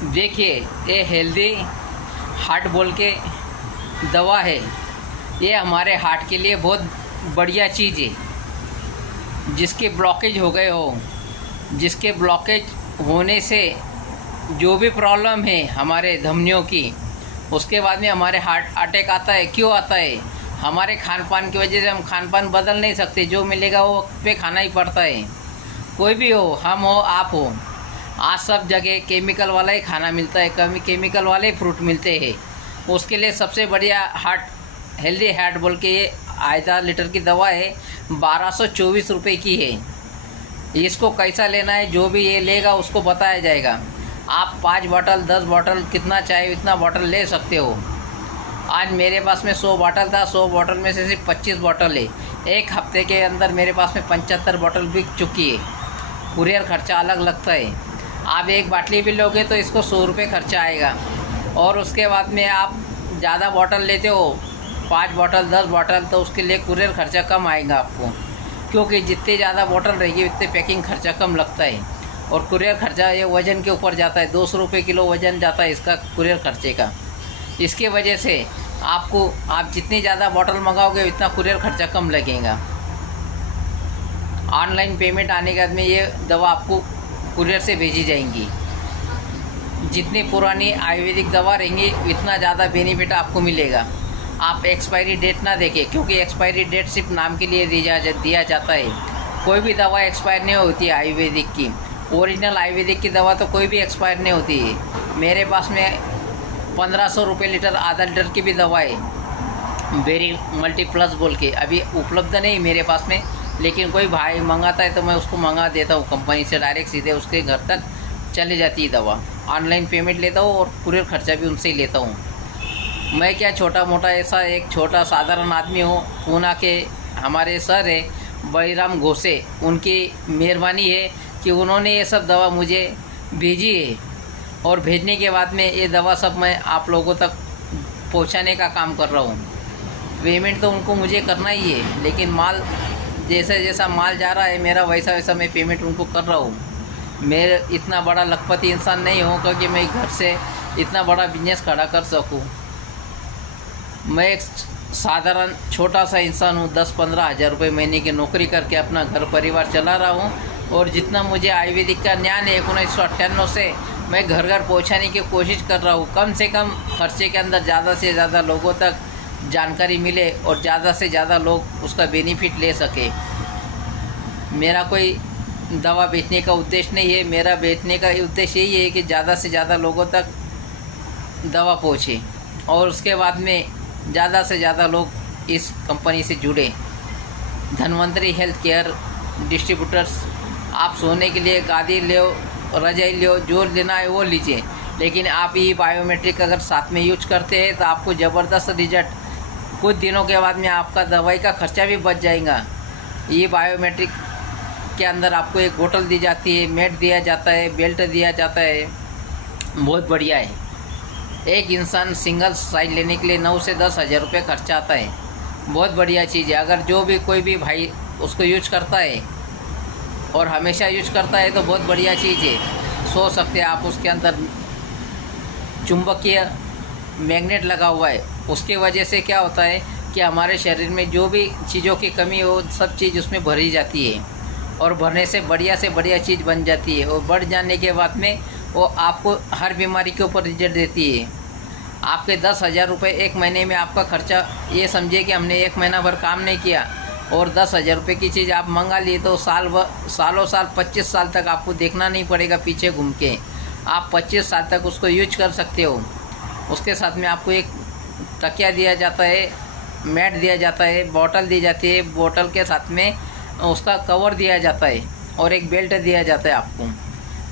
देखिए, ये healthy heart बोल के दवा है। ये हमारे हार्ट के लिए बहुत बढ़िया चीज़ है। जिसके ब्लॉकेज हो गए हो, जिसके ब्लॉकेज होने से जो भी प्रॉब्लम है हमारे धमनियों की, उसके बाद में हमारे हार्ट अटैक आता है। क्यों आता है? हमारे खान पान की वजह से। हम खान पान बदल नहीं सकते, जो मिलेगा वो पे खाना ही पड़ता है। कोई भी हो, हम हो, आप हो, आज सब जगह केमिकल वाला ही खाना मिलता है, कभी केमिकल वाले फ्रूट मिलते हैं। उसके लिए सबसे बढ़िया हार्ट हेल्दी हार्ट बोल के ये आधा लीटर की दवा है, 1224 रुपये की है। इसको कैसा लेना है, जो भी ये लेगा उसको बताया जाएगा। आप 5 बॉटल 10 बॉटल कितना चाहे उतना बॉटल ले सकते हो। आज मेरे पास में 100 बॉटल था, 100 बॉटल में से सिर्फ 25 बॉटल है। एक हफ्ते के अंदर मेरे पास में 75 बॉटल बिक चुकी है। कुरियर खर्चा अलग लगता है। आप एक बाटली भी लोगे तो इसको 100 रुपये खर्चा आएगा। और उसके बाद में आप ज़्यादा बॉटल लेते हो, 5 बॉटल 10 बॉटल, तो उसके लिए कुरियर खर्चा कम आएगा आपको, क्योंकि जितनी ज़्यादा बॉटल रहेगी उतने पैकिंग खर्चा कम लगता है। और कुरियर खर्चा ये वज़न के ऊपर जाता है, 200 रुपये किलो वज़न जाता है इसका कुरियर खर्चे का। इसके वजह से आप जितनी ज़्यादा बॉटल मंगाओगे उतना कुरियर खर्चा कम लगेगा। ऑनलाइन पेमेंट आने के बाद में ये दवा आपको कुरियर से भेजी जाएंगी। जितनी पुरानी आयुर्वेदिक दवा रहेंगी उतना ज़्यादा बेनिफिट आपको मिलेगा। आप एक्सपायरी डेट ना देखें, क्योंकि एक्सपायरी डेट सिर्फ नाम के लिए दिया जाता है। कोई भी दवा एक्सपायर नहीं होती है आयुर्वेदिक की। ओरिजिनल आयुर्वेदिक की दवा तो कोई भी एक्सपायर नहीं होती है। मेरे पास में 1500 रुपये लीटर आधा लीटर की भी दवा है, बेरी मल्टी प्लस बोल के, अभी उपलब्ध नहीं मेरे पास में। लेकिन कोई भाई मंगाता है तो मैं उसको मंगा देता हूँ कंपनी से, डायरेक्ट सीधे उसके घर तक चले जाती है दवा। ऑनलाइन पेमेंट लेता हूँ और कुरियर खर्चा भी उनसे ही लेता हूँ। मैं क्या छोटा मोटा ऐसा एक छोटा साधारण आदमी हूँ। पूना के हमारे सर है बलराम घोसे, उनकी मेहरबानी है कि उन्होंने ये सब दवा मुझे भेजी है। और भेजने के बाद में ये दवा सब मैं आप लोगों तक पहुंचाने का काम कर रहा हूँ। पेमेंट तो उनको मुझे करना ही है, लेकिन माल जैसा जैसा माल जा रहा है मेरा, वैसा वैसा मैं पेमेंट उनको कर रहा हूँ। मैं इतना बड़ा लखपति इंसान नहीं हूँ कि मैं घर से इतना बड़ा बिजनेस खड़ा कर सकूँ। मैं एक साधारण छोटा सा इंसान हूँ। 10-15 हज़ार रुपये महीने की नौकरी करके अपना घर परिवार चला रहा हूँ। और जितना मुझे आयुर्वेदिक का ज्ञान है 1998 से मैं घर घर पहुँचाने की कोशिश कर रहा हूँ। कम से कम खर्चे के अंदर ज़्यादा से ज़्यादा लोगों तक जानकारी मिले और ज़्यादा से ज़्यादा लोग उसका बेनिफिट ले सके। मेरा कोई दवा बेचने का उद्देश्य नहीं है। मेरा बेचने का उद्देश्य यही है कि ज़्यादा से ज़्यादा लोगों तक दवा पहुँचे और उसके बाद में ज़्यादा से ज़्यादा लोग इस कंपनी से जुड़े। Dhanvantari health care distributors. आप सोने के लिए गादी लो, रजाई लो, जो लेना है वो लीजिए, लेकिन आप ये बायोमेट्रिक अगर साथ में यूज करते हैं तो आपको ज़बरदस्त रिजल्ट, कुछ दिनों के बाद में आपका दवाई का खर्चा भी बच जाएगा। ये बायोमेट्रिक के अंदर आपको एक बोतल दी जाती है, मेट दिया जाता है, बेल्ट दिया जाता है, बहुत बढ़िया है। एक इंसान सिंगल साइज लेने के लिए 9 से 10 हज़ार रुपये खर्चा आता है। बहुत बढ़िया चीज़ है। अगर जो भी कोई भी भाई उसको यूज करता है और हमेशा यूज करता है तो बहुत बढ़िया चीज़ है। सोच सकते हैं आप, उसके अंदर चुंबकीय मैग्नेट लगा हुआ है। उसके वजह से क्या होता है कि हमारे शरीर में जो भी चीज़ों की कमी हो सब चीज़ उसमें भरी जाती है और भरने से बढ़िया चीज़ बन जाती है। और बढ़ जाने के बाद में वो आपको हर बीमारी के ऊपर रिजल्ट देती है। आपके 10,000 रुपये एक महीने में आपका खर्चा, ये समझिए कि हमने एक महीना भर काम नहीं किया और 10,000 रुपये की चीज़ आप मंगा लिए तो सालों साल 25 साल तक आपको देखना नहीं पड़ेगा पीछे घूम के। आप 25 साल तक उसको यूज कर सकते हो। उसके साथ में आपको एक तकिया दिया जाता है, मैट दिया जाता है, बोतल दी जाती है, बोतल के साथ में उसका कवर दिया जाता है और एक बेल्ट दिया जाता है आपको।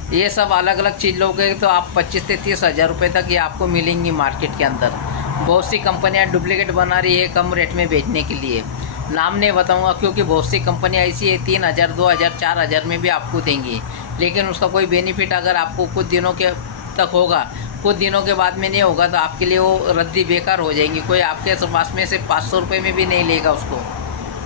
ये सब अलग अलग चीज़ लोगे तो आप 25 से 30 हज़ार रुपये तक ये आपको मिलेंगी मार्केट के अंदर। बहुत सी कंपनियां डुप्लीकेट बना रही है कम रेट में बेचने के लिए। नाम नहीं बताऊंगा क्योंकि बहुत सी कंपनियां ऐसी है 3,000, 2,000, 4,000 में भी आपको देंगी, लेकिन उसका कोई बेनिफिट अगर आपको कुछ दिनों के तक होगा, कुछ दिनों के बाद में नहीं होगा तो आपके लिए वो रद्दी बेकार हो जाएंगी। कोई आपके पास में से 500 रुपये में भी नहीं लेगा उसको।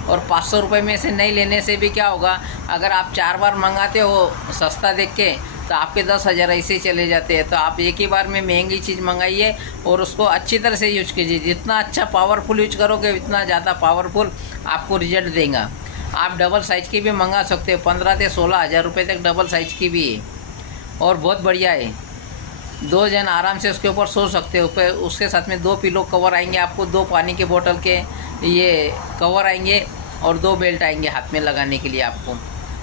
और 500 रुपये में से नहीं लेने से भी क्या होगा, अगर आप 4 बार मंगाते हो सस्ता देख के तो आपके 10,000 ऐसे ही चले जाते हैं। तो आप एक ही बार में महंगी चीज़ मंगाइए और उसको अच्छी तरह से यूज कीजिए। जितना अच्छा पावरफुल यूज करोगे उतना ज़्यादा पावरफुल आपको रिजल्ट देगा। आप डबल साइज़ की भी मंगा सकते हो, 15 से 16,000 रुपये तक डबल साइज़ की भी है और बहुत बढ़िया है। 2 जन आराम से उसके ऊपर सो सकते हो। उसके साथ में 2 पिलो कवर आएंगे आपको, 2 पानी के बोतल के ये कवर आएंगे और 2 बेल्ट आएंगे हाथ में लगाने के लिए। आपको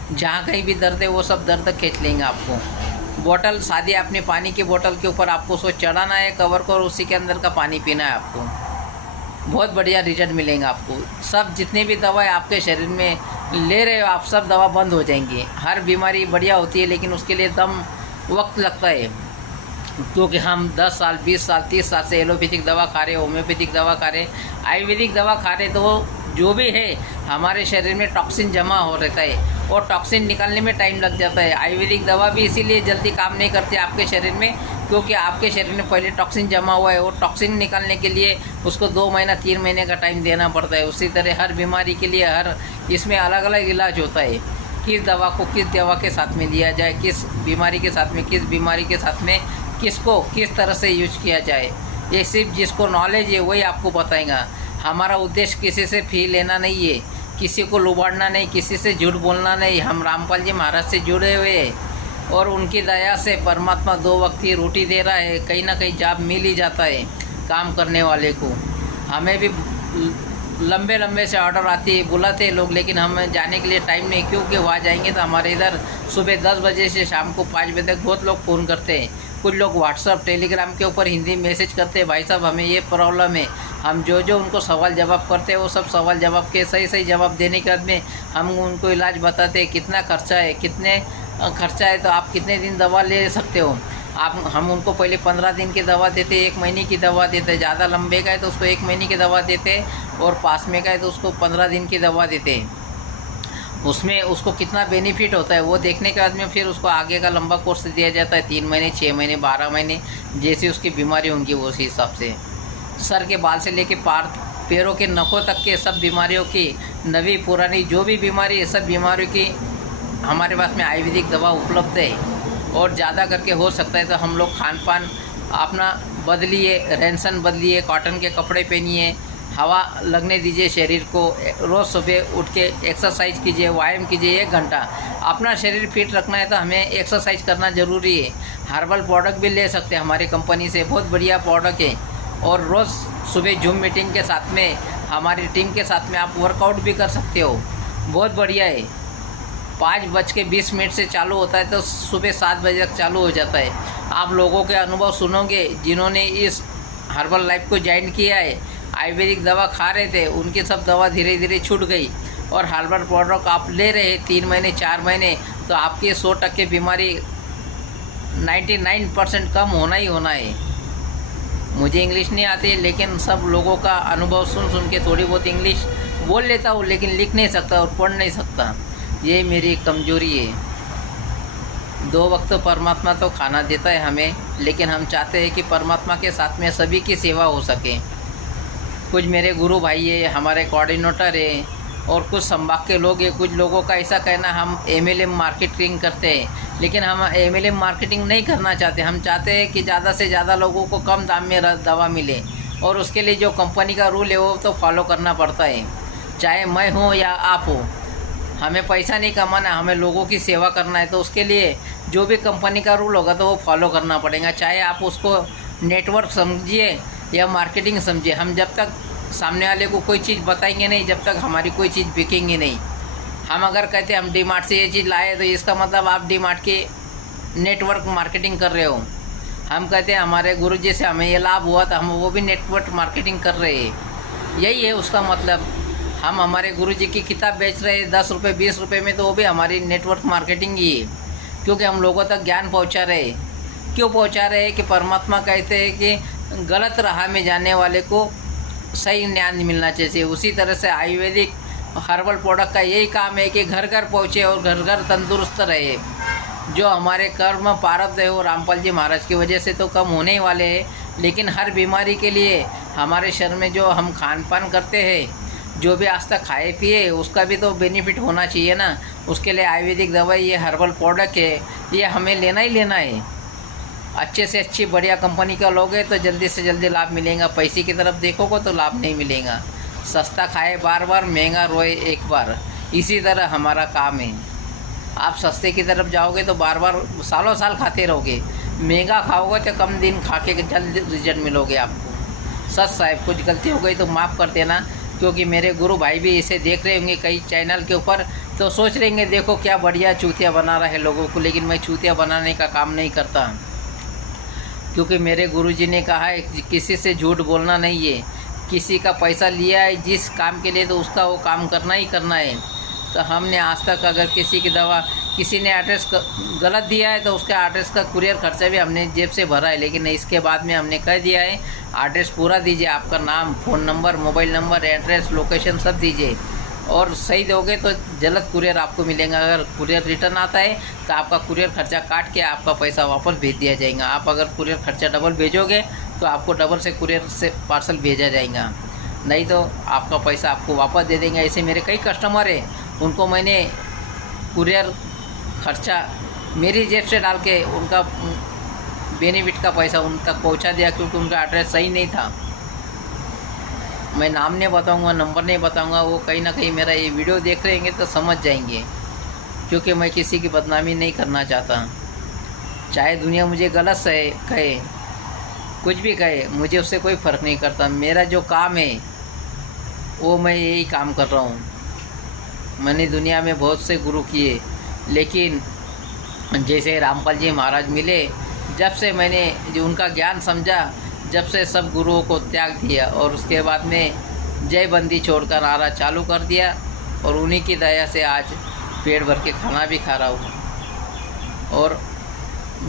जहाँ कहीं भी दर्द है वो सब दर्द खींच लेंगे आपको। बोतल सादी अपनी पानी की बोतल के ऊपर आपको उसको चढ़ाना है कवर को और उसी के अंदर का पानी पीना है आपको। बहुत बढ़िया रिजल्ट मिलेगा आपको। सब जितनी भी दवाएं आपके शरीर में ले रहे हो आप, सब दवा बंद हो जाएंगी। हर बीमारी बढ़िया होती है लेकिन उसके लिए दम वक्त लगता है, क्योंकि हम 10 साल 20 साल 30 साल से एलोपैथिक दवा खा रहे, होम्योपैथिक दवा खा रहे, आयुर्वेदिक दवा खा रहे, तो जो भी है हमारे शरीर में टॉक्सिन जमा हो रहता है और टॉक्सिन निकालने में टाइम लग जाता है। आयुर्वेदिक दवा भी इसीलिए जल्दी काम नहीं करती आपके शरीर में, क्योंकि आपके शरीर में पहले टॉक्सिन जमा हुआ है और टॉक्सिन निकालने के लिए उसको 2 महीना 3 महीने का टाइम देना पड़ता है। उसी तरह हर बीमारी के लिए हर इसमें अलग अलग इलाज होता है। किस दवा को किस दवा के साथ में दिया जाए, किस बीमारी के साथ में, किस बीमारी के साथ में किसको किस तरह से यूज किया जाए, ये सिर्फ जिसको नॉलेज है वही आपको बताएगा। हमारा उद्देश्य किसी से फी लेना नहीं है, किसी को लुभाड़ना नहीं, किसी से झूठ बोलना नहीं। हम रामपाल जी महाराज से जुड़े हुए हैं और उनकी दया से परमात्मा 2 वक्त की रोटी दे रहा है। कहीं ना कहीं जॉब मिल ही जाता है काम करने वाले को। हमें भी लंबे लंबे से ऑर्डर आती है, बुलाते हैं लोग, लेकिन हमें जाने के लिए टाइम नहीं, क्योंकि वहाँ जाएंगे तो हमारे इधर सुबह 10 बजे से शाम को 5 बजे तक बहुत लोग फ़ोन करते हैं। कुछ लोग व्हाट्सअप टेलीग्राम के ऊपर हिंदी मैसेज करते हैं, भाई साहब हमें ये प्रॉब्लम है। हम जो उनको सवाल जवाब करते हैं वो सब सवाल जवाब के सही जवाब देने के बाद में हम उनको इलाज बताते हैं, कितना खर्चा है, कितने खर्चा है तो आप कितने दिन दवा ले सकते हो। हम उनको पहले 15 दिन की दवा देते, 1 महीने की दवा देते, ज़्यादा लंबे का है तो उसको 1 महीने की दवा देते और पास में का है तो उसको 15 दिन की दवा देते। उसमें उसको कितना बेनिफिट होता है वो देखने के बाद में फिर उसको आगे का लंबा कोर्स दिया जाता है, 3 महीने 6 महीने 12 महीने, जैसी उसकी बीमारी होंगी उसी हिसाब से। सर के बाल से लेके पैरों के नखों तक के सब बीमारियों की, नवी पुरानी जो भी बीमारी है सब बीमारियों की हमारे पास में आयुर्वेदिक दवा उपलब्ध है। और ज़्यादा करके हो सकता है तो हम लोग खान पान अपना बदलिए, रहन सहन बदलिए, कॉटन के कपड़े पहनिए, हवा लगने दीजिए शरीर को। रोज़ सुबह उठ के एक्सरसाइज कीजिए, व्यायाम कीजिए 1 घंटा। अपना शरीर फिट रखना है तो हमें एक्सरसाइज करना ज़रूरी है। हर्बल प्रोडक्ट भी ले सकते हैं हमारी कंपनी से, बहुत बढ़िया प्रोडक्ट है। और रोज़ सुबह जूम मीटिंग के साथ में हमारी टीम के साथ में आप वर्कआउट भी कर सकते हो, बहुत बढ़िया है। 5:20 से चालू होता है तो सुबह 7 बजे तक चालू हो जाता है। आप लोगों के अनुभव सुनोगे जिन्होंने इस हर्बल लाइफ को ज्वाइन किया है, आयुर्वेदिक दवा खा रहे थे, उनकी सब दवा धीरे धीरे छूट गई और हर्बल प्रोडक्ट आप ले रहे 3 महीने 4 महीने तो आपकी 100% बीमारी 99% कम होना ही होना है। मुझे इंग्लिश नहीं आती लेकिन सब लोगों का अनुभव सुन के थोड़ी बहुत इंग्लिश बोल लेता हूँ, लेकिन लिख नहीं सकता और पढ़ नहीं सकता, ये मेरी कमजोरी है। 2 वक्त तो परमात्मा तो खाना देता है हमें, लेकिन हम चाहते हैं कि परमात्मा के साथ में सभी की सेवा हो सके। कुछ मेरे गुरु भाई है, हमारे कोऑर्डिनेटर है और कुछ संभाग के लोग हैं। कुछ लोगों का ऐसा कहना हम MLM मार्केटिंग करते हैं, लेकिन हम MLM मार्केटिंग नहीं करना चाहते। हम चाहते हैं कि ज़्यादा से ज़्यादा लोगों को कम दाम में दवा मिले और उसके लिए जो कंपनी का रूल है वो तो फॉलो करना पड़ता है, चाहे मैं हूँ या आप हो। हमें पैसा नहीं कमाना, हमें लोगों की सेवा करना है, तो उसके लिए जो भी कंपनी का रूल होगा तो वो फॉलो करना पड़ेगा, चाहे आप उसको नेटवर्क समझिए या मार्केटिंग समझिए। हम जब तक सामने वाले को कोई चीज़ बताएंगे नहीं, जब तक हमारी कोई चीज़ बिकेंगी नहीं। हम अगर कहते हैं हम डी-मार्ट से ये चीज़ लाए तो इसका मतलब आप डी-मार्ट के नेटवर्क मार्केटिंग कर रहे हो। हम कहते हैं हमारे गुरुजी से हमें ये लाभ हुआ तो हम वो भी नेटवर्क मार्केटिंग कर रहे हैं, यही है उसका मतलब। हम हमारे गुरुजी की किताब बेच रहे हैं 10 रुपये 20 रुपये में, तो वो भी हमारी नेटवर्क मार्केटिंग ही है, क्योंकि हम लोगों तक ज्ञान पहुंचा रहे हैं। क्यों पहुंचा रहे हैं कि परमात्मा कहते हैं कि गलत राह में जाने वाले को सही ज्ञान मिलना चाहिए। उसी तरह से आयुर्वेदिक हर्बल प्रोडक्ट का यही काम है कि घर घर पहुँचे और घर घर तंदुरुस्त रहे। जो हमारे कर्म प्रारब्ध है वो रामपाल जी महाराज की वजह से तो कम होने ही वाले हैं, लेकिन हर बीमारी के लिए हमारे शरीर में जो हम खान पान करते हैं, जो भी आज तक खाए पिए उसका भी तो बेनिफिट होना चाहिए ना। उसके लिए आयुर्वेदिक दवाई, ये हर्बल प्रोडक्ट है, ये हमें लेना ही लेना है। अच्छे से अच्छी बढ़िया कंपनी का लोगे तो जल्दी से जल्दी लाभ मिलेगा। पैसे की तरफ देखोगे तो लाभ नहीं मिलेगा। सस्ता खाए बार बार, महंगा रोए एक बार, इसी तरह हमारा काम है। आप सस्ते की तरफ जाओगे तो बार बार सालों साल खाते रहोगे, महंगा खाओगे तो कम दिन खा के जल्द रिजल्ट मिलोगे आपको। सच साहब, कुछ गलती हो गई तो माफ़ कर देना, क्योंकि मेरे गुरु भाई भी इसे देख रहे होंगे कई चैनल के ऊपर, तो सोच रहे होंगे देखो क्या बढ़िया चूतिया बना रहा है लोगों को। लेकिन मैं चूतिया बनाने का काम नहीं करता, क्योंकि मेरे गुरुजी ने कहा है किसी से झूठ बोलना नहीं है। किसी का पैसा लिया है जिस काम के लिए, तो उसका वो काम करना ही करना है। तो हमने आज तक अगर किसी की दवा, किसी ने एड्रेस गलत दिया है तो उसके एड्रेस का कुरियर खर्चा भी हमने जेब से भरा है। लेकिन इसके बाद में हमने कह दिया है एड्रेस पूरा दीजिए, आपका नाम, phone number, mobile number, address, location सब दीजिए, और सही दोगे तो जल्द कुरियर आपको मिलेगा। अगर कुरियर रिटर्न आता है तो आपका कुरियर खर्चा काट के आपका पैसा वापस भेज दिया जाएगा। आप अगर कुरियर खर्चा डबल भेजोगे तो आपको डबल से कुरियर से पार्सल भेजा जाएगा, नहीं तो आपका पैसा आपको वापस दे देंगे। ऐसे मेरे कई कस्टमर हैं, उनको मैंने कुरियर खर्चा मेरी जेब से डाल के उनका बेनिफिट का पैसा उन तक पहुंचा दिया, क्योंकि उनका एड्रेस सही नहीं था। मैं नाम नहीं बताऊंगा, नंबर नहीं बताऊंगा, वो कहीं ना कहीं मेरा ये वीडियो देख रहे होंगे तो समझ जाएंगे, क्योंकि मैं किसी की बदनामी नहीं करना चाहता। चाहे दुनिया मुझे गलत से कहे, कुछ भी कहे, मुझे उससे कोई फ़र्क नहीं करता। मेरा जो काम है वो मैं यही काम कर रहा हूँ। मैंने दुनिया में बहुत से गुरु किए, लेकिन जैसे रामपाल जी महाराज मिले, जब से मैंने जो उनका ज्ञान समझा, जब से सब गुरुओं को त्याग दिया, और उसके बाद में जय बंदी छोड़कर नारा चालू कर दिया, और उन्हीं की दया से आज पेट भर के खाना भी खा रहा हूँ, और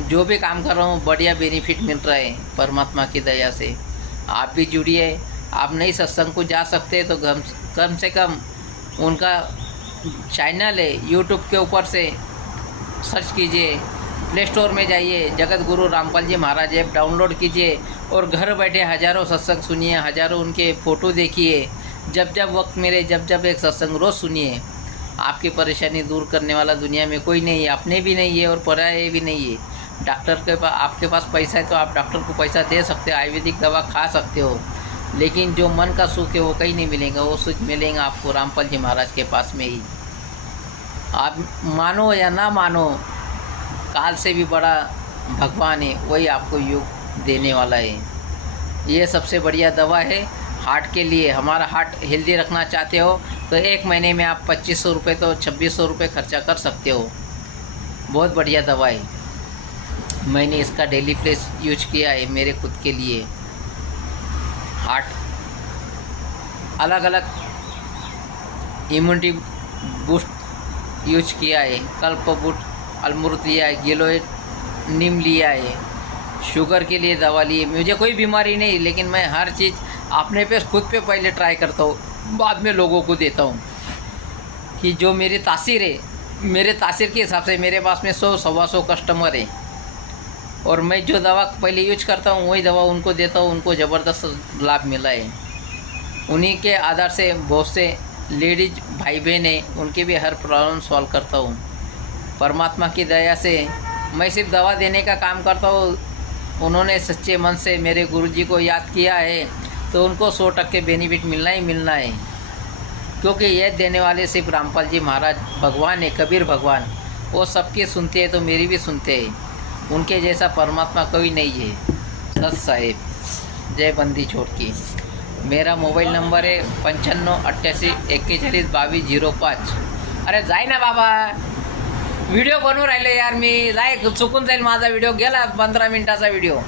जो भी काम कर रहा हूँ बढ़िया बेनिफिट मिल रहा है परमात्मा की दया से। आप भी जुड़िए। आप नई सत्संग को जा सकते हैं तो कम से कम उनका चैनल है यूट्यूब के ऊपर से सर्च कीजिए, प्ले स्टोर में जाइए, जगत गुरु रामपाल जी महाराज ऐप डाउनलोड कीजिए, और घर बैठे हज़ारों सत्संग सुनिए, हज़ारों उनके फ़ोटो देखिए। जब जब वक्त मिले, जब जब एक सत्संग रोज़ सुनिए। आपकी परेशानी दूर करने वाला दुनिया में कोई नहीं है, अपने भी नहीं है और पराये भी नहीं है। डॉक्टर के पास, आपके पास पैसा है तो आप डॉक्टर को पैसा दे सकते हो, आयुर्वेदिक दवा खा सकते हो, लेकिन जो मन का सुख है वो कहीं नहीं मिलेगा। वो सुख मिलेगा आपको रामपाल जी महाराज के पास में ही। आप मानो या ना मानो, काल से भी बड़ा भगवान है, वही आपको योग देने वाला है। ये सबसे बढ़िया दवा है हार्ट के लिए। हमारा हार्ट हेल्दी रखना चाहते हो तो एक महीने में आप 2500 रुपये तो 2600 रुपये खर्चा कर सकते हो। बहुत बढ़िया दवा है। मैंने इसका डेली प्लेस यूज किया है मेरे खुद के लिए। हार्ट अलग अलग इम्यूनिटी बूस्ट यूज किया है, कल्पबूट, अमृत लिया है, गिलोय, नीम लिया है, शुगर के लिए दवा ली है। मुझे कोई बीमारी नहीं, लेकिन मैं हर चीज़ अपने पे खुद पे पहले ट्राई करता हूँ, बाद में लोगों को देता हूँ। कि जो मेरी तासीर है, मेरे तासीर के हिसाब से मेरे पास में 100-125 कस्टमर है, और मैं जो दवा पहले यूज करता हूँ वही दवा उनको देता हूँ। उनको ज़बरदस्त लाभ मिला है। उन्हीं के आधार से बहुत से लेडीज भाई बहन हैं, उनके भी हर प्रॉब्लम सॉल्व करता हूँ। परमात्मा की दया से मैं सिर्फ दवा देने का काम करता हूँ। उन्होंने सच्चे मन से मेरे गुरुजी को याद किया है तो उनको 100% बेनिफिट मिलना ही मिलना है, क्योंकि ये देने वाले सिर्फ रामपाल जी महाराज भगवान है, कबीर भगवान। वो सबके सुनते हैं तो मेरी भी सुनते हैं। उनके जैसा परमात्मा कोई नहीं है। सच साहेब, जय बंदी छोड़ की। मेरा मोबाइल नंबर है 95 88 41 22 05। अरे जाय ना बाबा, व्हिडिओ बनवून राहिले यार मी, जाय चुकून जाईल माझा व्हिडिओ, गेला 15 मिनिटाचा व्हिडिओ।